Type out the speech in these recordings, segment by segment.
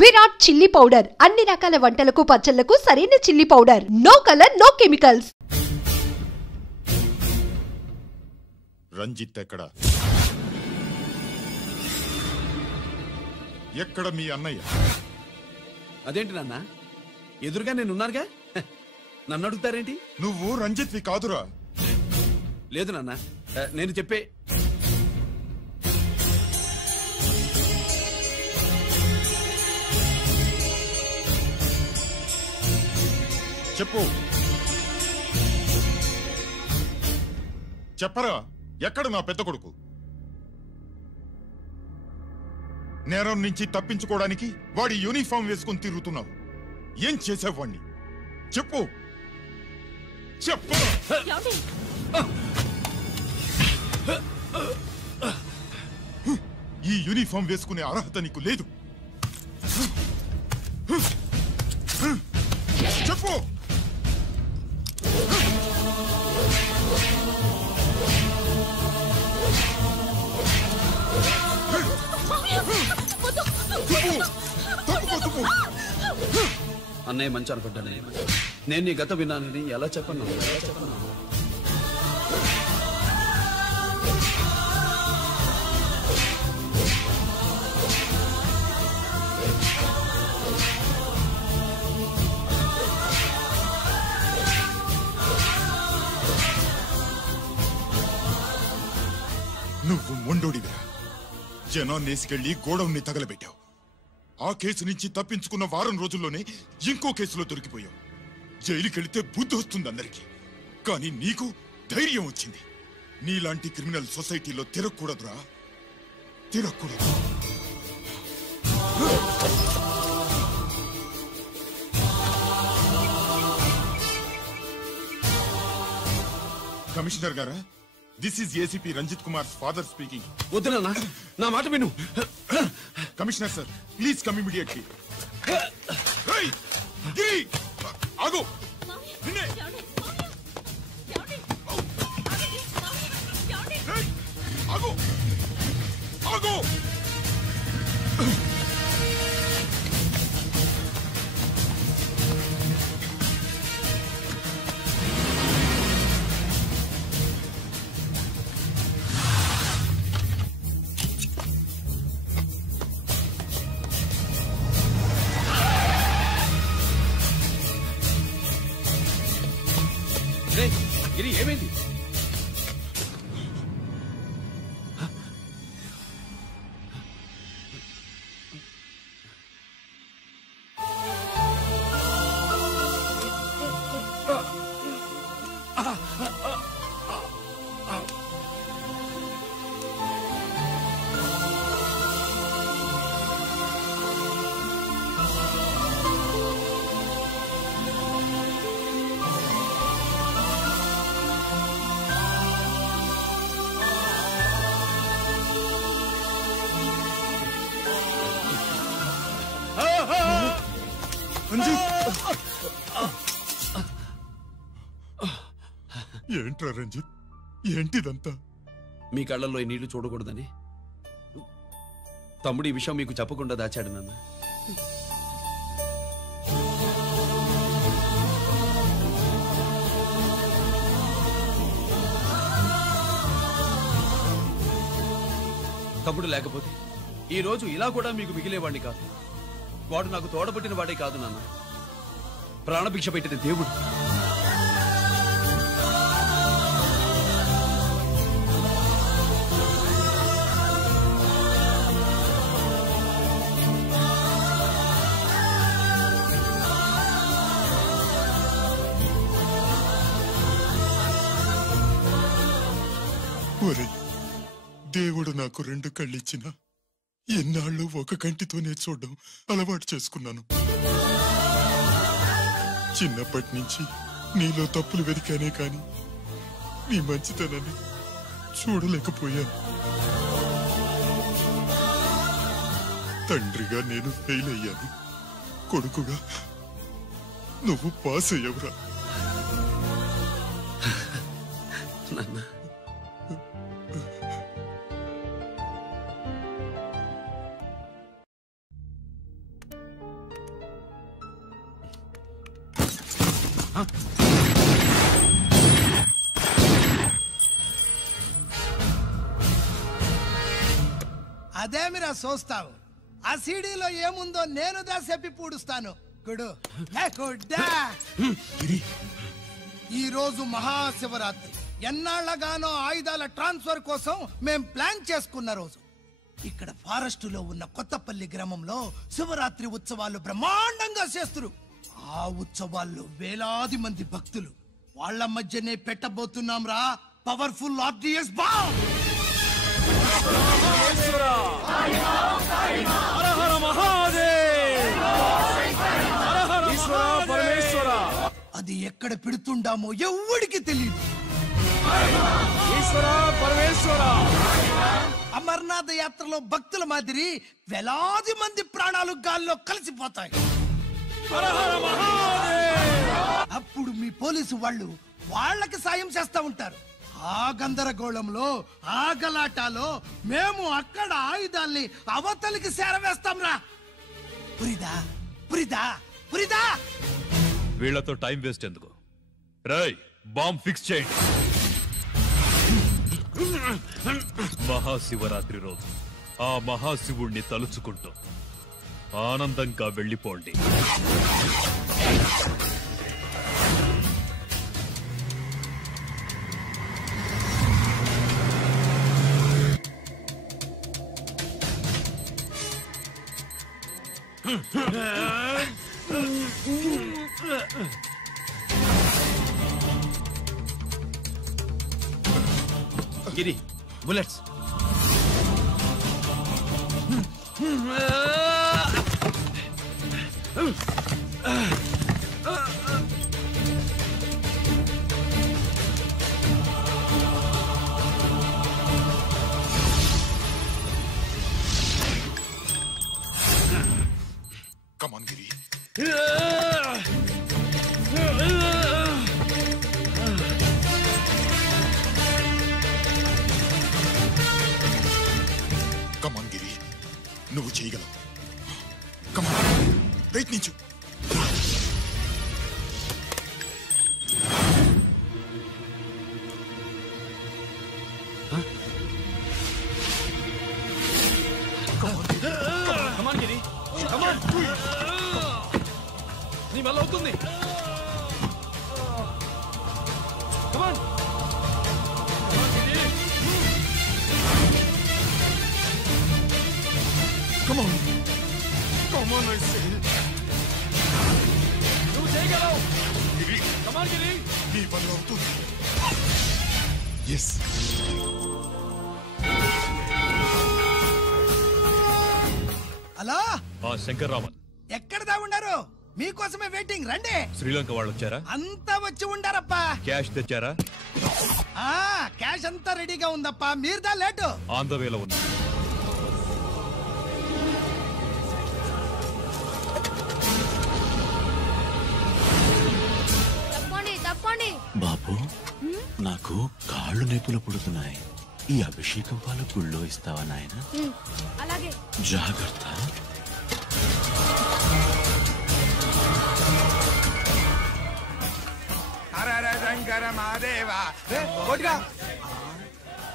Virat chilli powder అన్ని రకాల వంటలకు పచ్చళ్లకు సరైన chilli powder. No colour no chemicals. Ranjith ఎక్కడ? ఎక్కడ మీ అన్నయ్య? అదేంటి నాన్న, ఎదురుగా నేనున్నానుగా, నన్ను అడుగుతారేంటి? నువ్వు రంజిత్వి కాదురా. లేదు నాన్న, నేను చెప్పే చెప్పు. చెప్పరా, ఎక్కడ నా పెద్ద కొడుకు? నేరం నుంచి తప్పించుకోవడానికి వాడి యూనిఫామ్ వేసుకుని తిరుగుతున్నావు. ఏం చేసావు వాణ్ణి? చెప్పు చెప్పు. ఈ యూనిఫామ్ వేసుకునే అర్హత నీకు లేదు. చెప్పు. అన్నయ్య మంచి అనుకుంటాను. నేను నీ గత విన్నానని ఎలా చెప్పను? నువ్వు మొండోడివా. జనాన్నేసుకెళ్లి గోడౌన్ని తగలబెట్టావు. ఆ కేసు నుంచి తప్పించుకున్న వారం రోజుల్లోనే ఇంకో కేసులో దొరికిపోయావు. జైలుకెళ్తే బుద్ధి వస్తుంది అందరికీ, కానీ నీకు ధైర్యం వచ్చింది. నీలాంటి క్రిమినల్ సొసైటీలో తిరగకూడదురా, తిరగకూడదు. కమిషనర్ గారా, this is ACP Ranjith Kumar father speaking. వద్దు నాన్న, నా మాట విను. Commissioner sir, please come immediately. ఆగు. ఆగు ఆగు. గిరి, ఏమైంది? ఏంట్రా రంజిత్, ఏంటిదంతా? మీ కళ్ళల్లో ఈ నీళ్లు చూడకూడదని తమ్ముడు ఈ విషయం మీకు చెప్పకుండా దాచాడు నాన్న. తమ్ముడు లేకపోతే ఈ రోజు ఇలా కూడా మీకు మిగిలేవాడిని కాదు. వాడు నాకు తోడబుట్టిన వాడే కాదు నాన్న, ప్రాణభిక్ష పెట్టిన దేవుడు. దేవుడు నాకు 2 కళ్ళిచ్చిన ఎన్నాళ్ళు ఒక కంటితోనే చూడడం అలవాటు చేసుకున్నాను. చిన్నప్పటి నుంచి నీలో తప్పులు వెతికానే కాని నీ మంచితనాన్ని చూడలేకపోయాను. తండ్రిగా నేను ఫెయిల్ అయ్యాను, కొడుకుగా నువ్వు పాస్ అయ్యవురా. అదేమిరా చూస్తావు? ఆ సీడీలో ఏముందో నేను చెప్పి పూడుస్తాను. గుడు ఈ రోజు మహాశివరాత్రి. ఎన్నాళ్లగానో ఆయుధాల ట్రాన్స్ఫర్ కోసం మేం ప్లాన్ చేసుకున్న రోజు. ఇక్కడ ఫారెస్ట్ లో ఉన్న కొత్తపల్లి గ్రామంలో శివరాత్రి ఉత్సవాలు బ్రహ్మాండంగా చేస్తున్నారు. ఆ ఉత్సవాల్లో వేలాది మంది భక్తులు. వాళ్ళ మధ్యనే పెట్టబోతున్నాం రా పవర్ఫుల్ ఆర్డిఎస్ బాంబ్. అది ఎక్కడ పెడుతుండామో ఎవ్వడికి తెలియదు. అమర్నాథ్ యాత్రలో భక్తుల మాదిరి వేలాది మంది ప్రాణాలు గాల్లో కలిసిపోతాయి. అప్పుడు మీ పోలీసు వాళ్ళు వాళ్ళకి సాయం చేస్తా ఉంటారు. ఆ గందరగోళంలో ఆ గలాటాలో మేము అక్కడ ఆయుధాల్ని అవతలికి చేరవేస్తాం రా. పురిదా పురిదా పురిదా. వీళ్లతో టైం వేస్ట్ ఎందుకు? రై బాంబ్ ఫిక్స్ చేయండి. మహాశివరాత్రి రోజు ఆ మహాశివుణ్ణి తలుచుకుంటూ ఆనందంగా వెళ్ళిపోండి. గిరి bullets. Come on, Giri. Come on, Giri. నువ్వు చేయగలవు. Come on. ప్రయత్నించు. Come on, Giri. Come on. నీ వల్ల అవుతుంది. Come on. Come on. Come on, I say. నువ్వు చేయగలవు. గిరి. Come on, Giri. నీ వల్ల అవుతుంది. Yes. హలో, ఆ శంకర్రామన్ ఎక్కడ దాగుండారు? మీకోసమే వెయిటింగ్. రండి. శ్రీలంక వాళ్ళు వచ్చారా? అంతా వచ్చి ఉండారప్పా. క్యాష్ తెచ్చారా? క్యాష్ అంతా రెడీగా ఉందప్పా. మీరుదా లేటు. ఆన్ ద వేలో ఉంది. బాబు, నాకు కాళ్ళు నొప్పులు పుడుతున్నాయి. ఈ అభిషేకం పాలు గుళ్ళో ఇస్తావా నాయన? అలాగే. జాగ్రత్త.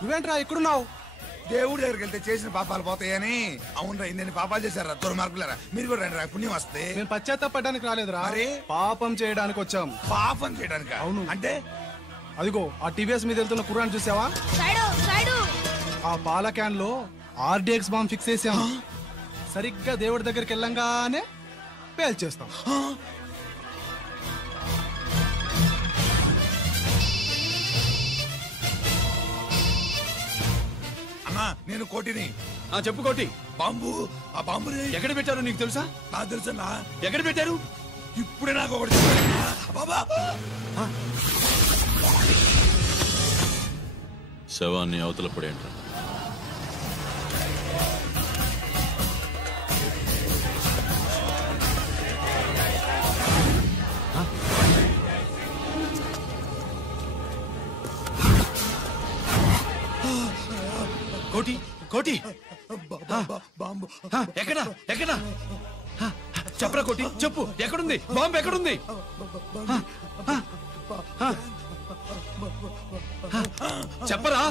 నువ్వేంట్రా ఇక్కడున్నావు? దేవుడి దగ్గరికి వెళ్తే చేసిన పాపాలు పోతాయని. అవునరా, ఇన్ని పాపాలు చేశారా దుర్మార్గులారా. మీరు కూడా రండి రా, పుణ్యం వస్తే. నేను పశ్చాత్తాపడడానికి రాలేదురా, పాపం చేయడానికి వచ్చాం. పాపం చేయడానికి? అవును. అంటే అదిగో ఆ టీవీఎస్ మీద వెళ్తున్న కుర్రాన్ని చూసావా? ఆ పాల క్యాన్ లో ఆర్డిఎక్స్ బాంబ్ ఫిక్స్ చేసాం. సరిగ్గా దేవుడి దగ్గరికి వెళ్ళంగానే పేల్చేస్తాం. అన్నా, నేను కోటిని. చెప్పు కోటి. బాంబు, ఆ బాంబుని ఎక్కడ పెట్టారు నీకు తెలుసా? నాకు తెలుసన్నా. ఎక్కడ పెట్టారు? ఇప్పుడే నాకు ఒకటి బాబా. శవాన్ని అవతల పడేంట్రా. కోటి కోటి బాంబు ఎక్కడా ఎక్కడా చెప్పరా కోటి, చెప్పు. ఎక్కడుంది బాంబు? ఎక్కడుంది? చెప్పరా.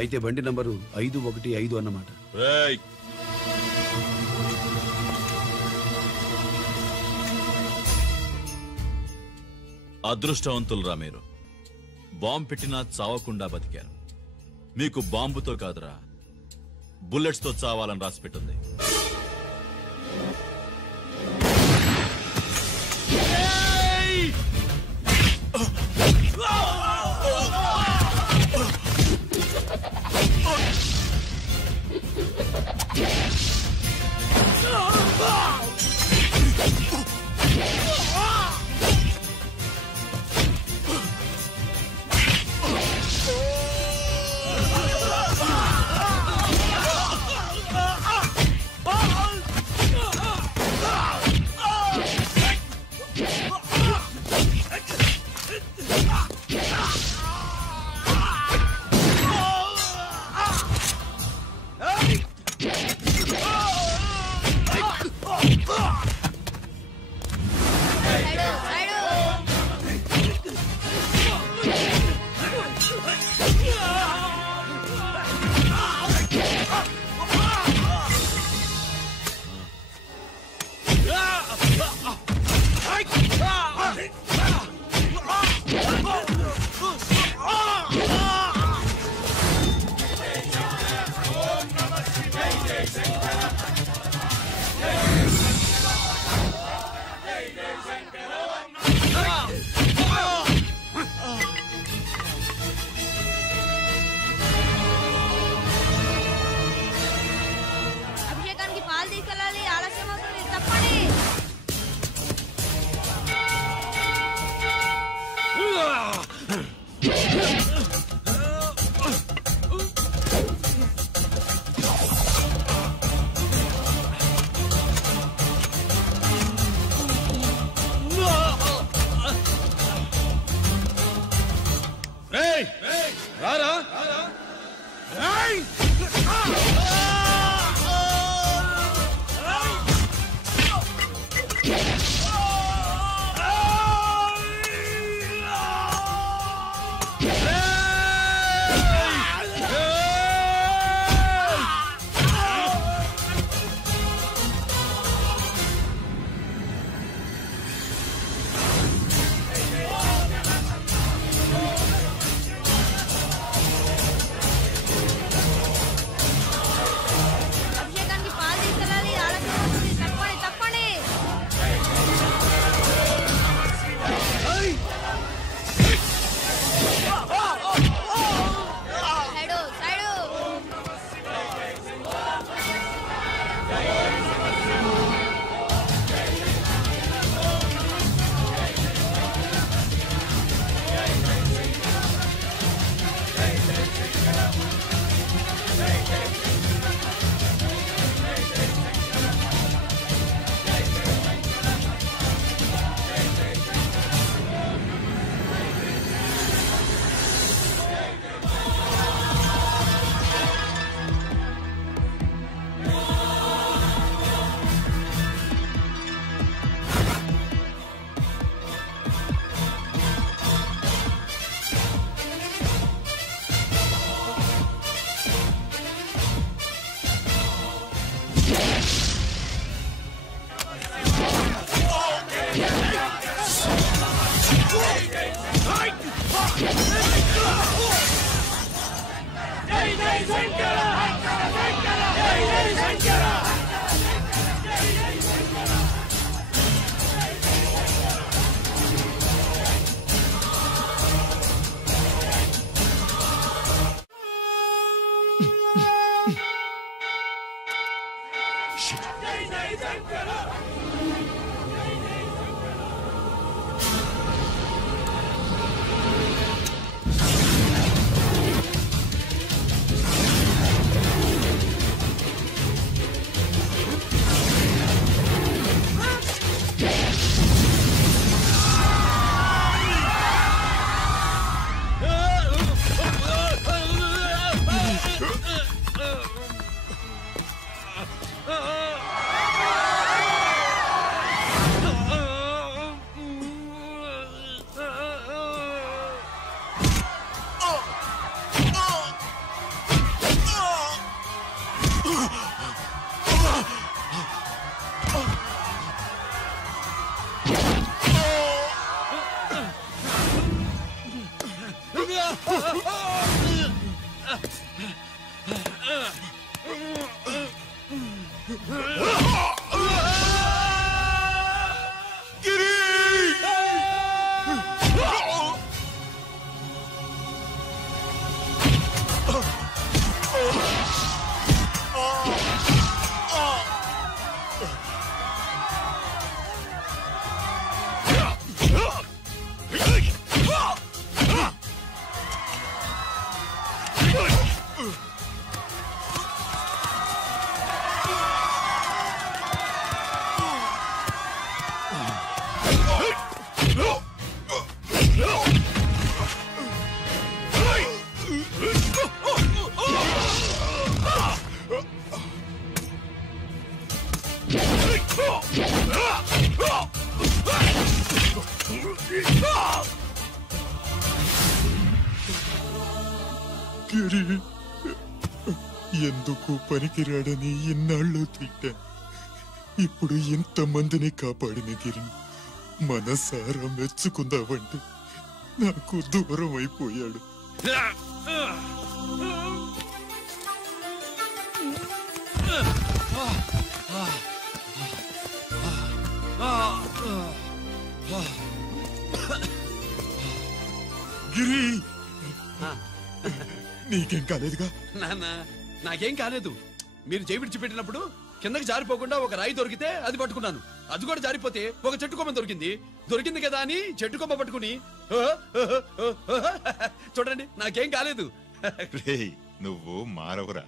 అయితే బండి నంబరు 515 అన్నమాట. అదృష్టవంతులురా మీరు. బాంబు పెట్టినా చావకుండా బతికారు. మీకు బాంబుతో కాదురా, బుల్లెట్స్ తో చావాలని రాసిపెట్టింది. అభిషేకానికి పాలు తీసుకెళ్ళాలి, ఆలస్యం అవుతుంది, తప్పండి. రారా అభిషేకానికి పాలు తీసుకెళ్ళాలి, ఆలస్యం అవుతుంది, తప్పండి, తప్పండి. Side side. గిరి ఎందుకు పనికిరాడని ఇన్నాళ్ళు తిట్టా. ఇప్పుడు ఇంతమందిని కాపాడిన గిరిని మనసారా మెచ్చుకుందామంటే నాకు దూరం అయిపోయాడు. గిరి నీకేం కాలేదుగా? నాన్న నాకేం కాలేదు. మీరు చేయి విడిచిపెట్టినప్పుడు కిందకి జారిపోకుండా ఒక రాయి దొరికితే అది పట్టుకున్నాను. అది కూడా జారిపోతే ఒక చెట్టు కొమ్మ దొరికింది కదా అని చెట్టు కొమ్మ పట్టుకుని చూడండి నాకేం కాలేదు. నువ్వు మారవురా.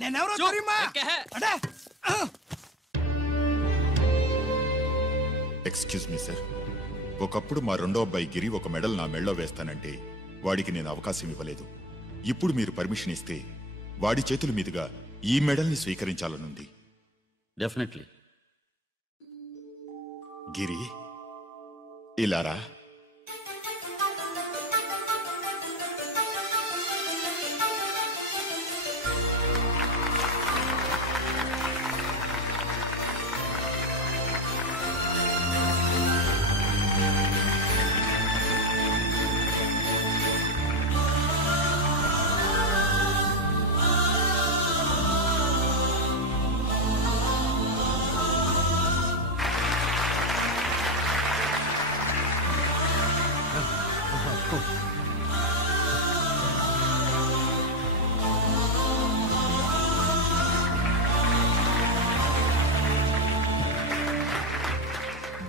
నేనెవరో తెలియమా? ఎక్స్క్యూజ్ మీ సార్, ఒకప్పుడు మా రెండో అబ్బాయి గిరి ఒక మెడల్ నా మెడలో వేస్తానంటే వాడికి నేను అవకాశం ఇవ్వలేదు. ఇప్పుడు మీరు పర్మిషన్ ఇస్తే వాడి చేతుల మీదుగా ఈ మెడల్ని స్వీకరించాలనుంది. డెఫినెట్లీ. గిరి ఇలారా.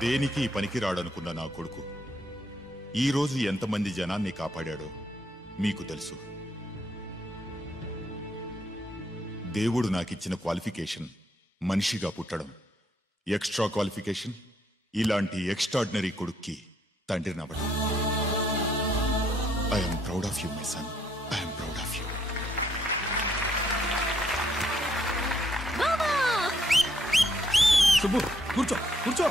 దేనికి పనికిరాడనుకున్న నా కొడుకు ఈ రోజు ఎంతమంది జనాన్ని కాపాడాడో మీకు తెలుసు. దేవుడు నాకిచ్చిన క్వాలిఫికేషన్ మనిషిగా పుట్టడం, ఎక్స్ట్రా క్వాలిఫికేషన్ ఇలాంటి ఎక్స్ట్రాడినరీ కొడుక్కి తండ్రినవ్వడం. I'm proud of you my son, I'm proud of you. Subbu కూర్చో కూర్చో.